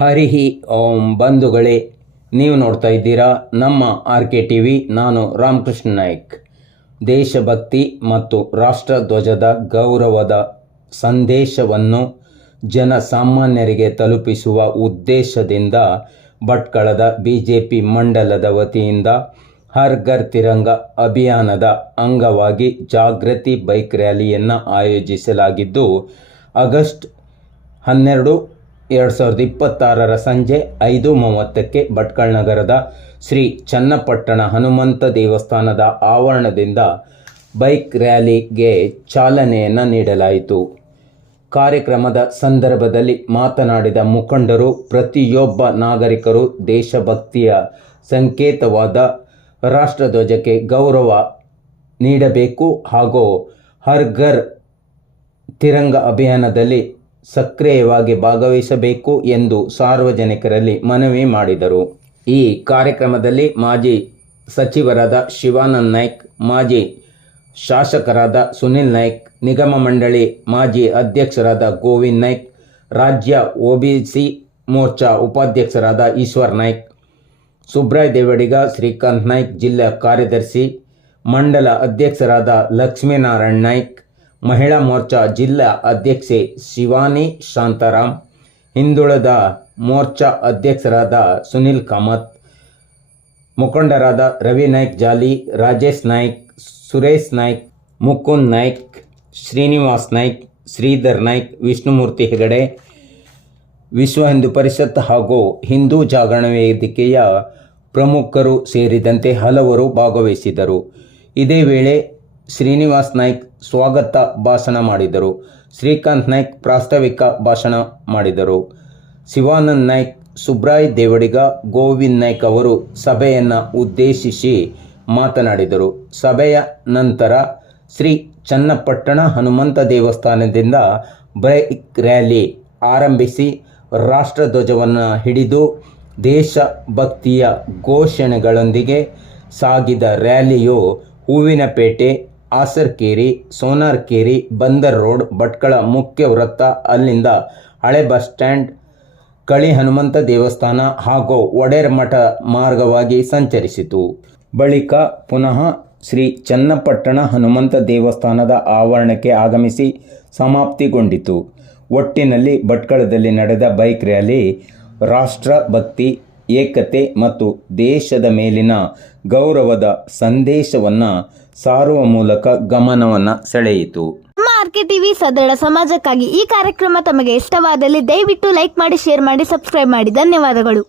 ಹರಿಹಿ ಓಂ ಬಂಧುಗಳೇ, ನೀವು ನೋಡ್ತಾ ಇದ್ದೀರಾ ನಮ್ಮ RK TV. ನಾನು ರಾಮಕೃಷ್ಣ ನಾಯ್ಕ್. ದೇಶಭಕ್ತಿ ಮತ್ತು ರಾಷ್ಟ್ರಧ್ವಜದ ಗೌರವದ ಸಂದೇಶವನ್ನು ಜನಸಾಮಾನ್ಯರಿಗೆ ತಲುಪಿಸುವ ಉದ್ದೇಶದಿಂದ ಭಟ್ಕಳದ BJP ಮಂಡಲದ ವತಿಯಿಂದ ಹರ್ ಘರ್ ತಿರಂಗ ಅಭಿಯಾನದ ಅಂಗವಾಗಿ ಜಾಗೃತಿ ಬೈಕ್ ರ್ಯಾಲಿಯನ್ನು ಆಯೋಜಿಸಲಾಗಿದ್ದು, ಆಗಸ್ಟ್ 12, 2026 ಸಂಜೆ 5:30ಕ್ಕೆ ಭಟ್ಕಳ ನಗರದ ಶ್ರೀ ಚನ್ನಪಟ್ಟಣ ಹನುಮಂತ ದೇವಸ್ಥಾನದ ಆವರಣದಿಂದ ಬೈಕ್ ರ್ಯಾಲಿಗೆ ಚಾಲನೆಯನ್ನು ನೀಡಲಾಯಿತು. ಕಾರ್ಯಕ್ರಮದ ಸಂದರ್ಭದಲ್ಲಿ ಮಾತನಾಡಿದ ಮುಖಂಡರು, ಪ್ರತಿಯೊಬ್ಬ ನಾಗರಿಕರು ದೇಶಭಕ್ತಿಯ ಸಂಕೇತವಾದ ರಾಷ್ಟ್ರಧ್ವಜಕ್ಕೆ ಗೌರವ ನೀಡಬೇಕು ಹಾಗೂ ಹರ್ ಘರ್ ತಿರಂಗ ಅಭಿಯಾನದಲ್ಲಿ ಸಕ್ರಿಯವಾಗಿ ಭಾಗವಹಿಸಬೇಕು ಎಂದು ಸಾರ್ವಜನಿಕರಲ್ಲಿ ಮನವಿ ಮಾಡಿದರು. ಈ ಕಾರ್ಯಕ್ರಮದಲ್ಲಿ ಮಾಜಿ ಸಚಿವರಾದ ಶಿವಾನಂದ್ ನಾಯ್ಕ್, ಮಾಜಿ ಶಾಸಕರಾದ ಸುನಿಲ್ ನಾಯ್ಕ್, ನಿಗಮ ಮಂಡಳಿ ಮಾಜಿ ಅಧ್ಯಕ್ಷರಾದ ಗೋವಿಂದ್ ನಾಯ್ಕ್, ರಾಜ್ಯ OBC ಮೋರ್ಚಾ ಉಪಾಧ್ಯಕ್ಷರಾದ ಈಶ್ವರ್ ನಾಯ್ಕ್, ಸುಬ್ರಾಯ್ ದೇವಡಿಗ, ಶ್ರೀಕಾಂತ್ ನಾಯ್ಕ್, ಜಿಲ್ಲಾ ಕಾರ್ಯದರ್ಶಿ, ಮಂಡಲ ಅಧ್ಯಕ್ಷರಾದ ಲಕ್ಷ್ಮೀನಾರಾಯಣ್ ನಾಯ್ಕ್, ಮಹಿಳಾ ಮೋರ್ಚಾ ಜಿಲ್ಲಾ ಅಧ್ಯಕ್ಷೆ ಶಿವಾನಿ ಶಾಂತಾರಾಮ್, ಹಿಂದುಳಿದ ಮೋರ್ಚಾ ಅಧ್ಯಕ್ಷರಾದ ಸುನಿಲ್ ಕಾಮತ್, ಮುಖಂಡರಾದ ರವಿ ನಾಯ್ಕ್ ಜಾಲಿ, ರಾಜೇಶ್ ನಾಯ್ಕ್, ಸುರೇಶ್ ನಾಯ್ಕ್, ಮುಕುಂದ್ ನಾಯ್ಕ್, ಶ್ರೀನಿವಾಸ್ ನಾಯ್ಕ್, ಶ್ರೀಧರ್ ನಾಯ್ಕ್, ವಿಷ್ಣುಮೂರ್ತಿ ಹೆಗಡೆ, ವಿಶ್ವ ಹಿಂದೂ ಪರಿಷತ್ ಹಾಗೂ ಹಿಂದೂ ಜಾಗರಣ ವೇದಿಕೆಯ ಪ್ರಮುಖರು ಸೇರಿದಂತೆ ಹಲವರು ಭಾಗವಹಿಸಿದರು. ಇದೇ ವೇಳೆ ಶ್ರೀನಿವಾಸ್ ನಾಯ್ಕ್ ಸ್ವಾಗತ ಭಾಷಣ ಮಾಡಿದರು. ಶ್ರೀಕಾಂತ್ ನಾಯ್ಕ್ ಪ್ರಾಸ್ತಾವಿಕ ಭಾಷಣ ಮಾಡಿದರು. ಶಿವಾನಂದ್ ನಾಯ್ಕ್, ಸುಬ್ರಾಯ್ ದೇವಡಿಗ, ಗೋವಿಂದ್ ನಾಯ್ಕ್ ಅವರು ಸಭೆಯನ್ನು ಉದ್ದೇಶಿಸಿ ಮಾತನಾಡಿದರು. ಸಭೆಯ ನಂತರ ಶ್ರೀ ಚನ್ನಪಟ್ಟಣ ಹನುಮಂತ ದೇವಸ್ಥಾನದಿಂದ ಬೈಕ್ ರ್ಯಾಲಿ ಆರಂಭಿಸಿ ರಾಷ್ಟ್ರಧ್ವಜವನ್ನು ಹಿಡಿದು ದೇಶಭಕ್ತಿಯ ಘೋಷಣೆಗಳೊಂದಿಗೆ ಸಾಗಿದ ರ್ಯಾಲಿಯು ಹೂವಿನಪೇಟೆ, ಆಸರ್ಕೇರಿ, ಸೋನಾರ್ಕೇರಿ, ಬಂದರ್ ರೋಡ್, ಭಟ್ಕಳ ಮುಖ್ಯ ವೃತ್ತ, ಅಲ್ಲಿಂದ ಹಳೆ ಬಸ್ ಸ್ಟ್ಯಾಂಡ್, ಕಳಿ ಹನುಮಂತ ದೇವಸ್ಥಾನ ಹಾಗೂ ಒಡೆರ್ ಮಠ ಮಾರ್ಗವಾಗಿ ಸಂಚರಿಸಿತು. ಬಳಿಕ ಪುನಃ ಶ್ರೀ ಚನ್ನಪಟ್ಟಣ ಹನುಮಂತ ದೇವಸ್ಥಾನದ ಆವರಣಕ್ಕೆ ಆಗಮಿಸಿ ಸಮಾಪ್ತಿಗೊಂಡಿತು. ಒಟ್ಟಿನಲ್ಲಿ ಭಟ್ಕಳದಲ್ಲಿ ನಡೆದ ಬೈಕ್ ರ್ಯಾಲಿ ರಾಷ್ಟ್ರಭಕ್ತಿ, ಏಕತೆ ಮತ್ತು ದೇಶದ ಮೇಲಿನ ಗೌರವದ ಸಂದೇಶವನ್ನು ಸಾರುವ ಮೂಲಕ ಗಮನವನ್ನು ಸೆಳೆಯಿತು. ನಮ್ಮ RK TV ಸದೃಢ ಸಮಾಜಕ್ಕಾಗಿ ಈ ಕಾರ್ಯಕ್ರಮ ತಮಗೆ ಇಷ್ಟವಾದಲ್ಲಿ ದಯವಿಟ್ಟು ಲೈಕ್ ಮಾಡಿ, ಶೇರ್ ಮಾಡಿ, ಸಬ್ಸ್ಕ್ರೈಬ್ ಮಾಡಿ. ಧನ್ಯವಾದಗಳು.